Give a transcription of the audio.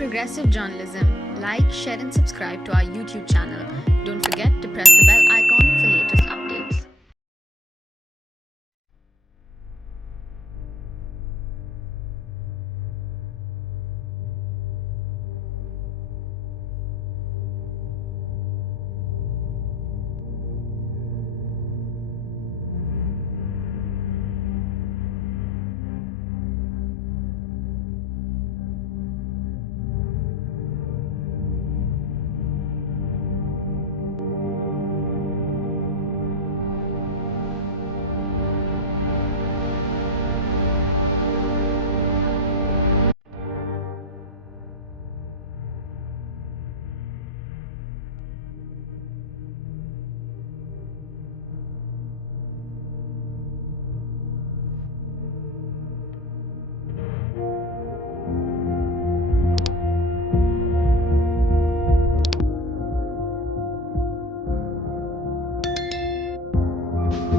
progressive journalism, like, share, and subscribe to our YouTube channel. Don't forget to press the bell icon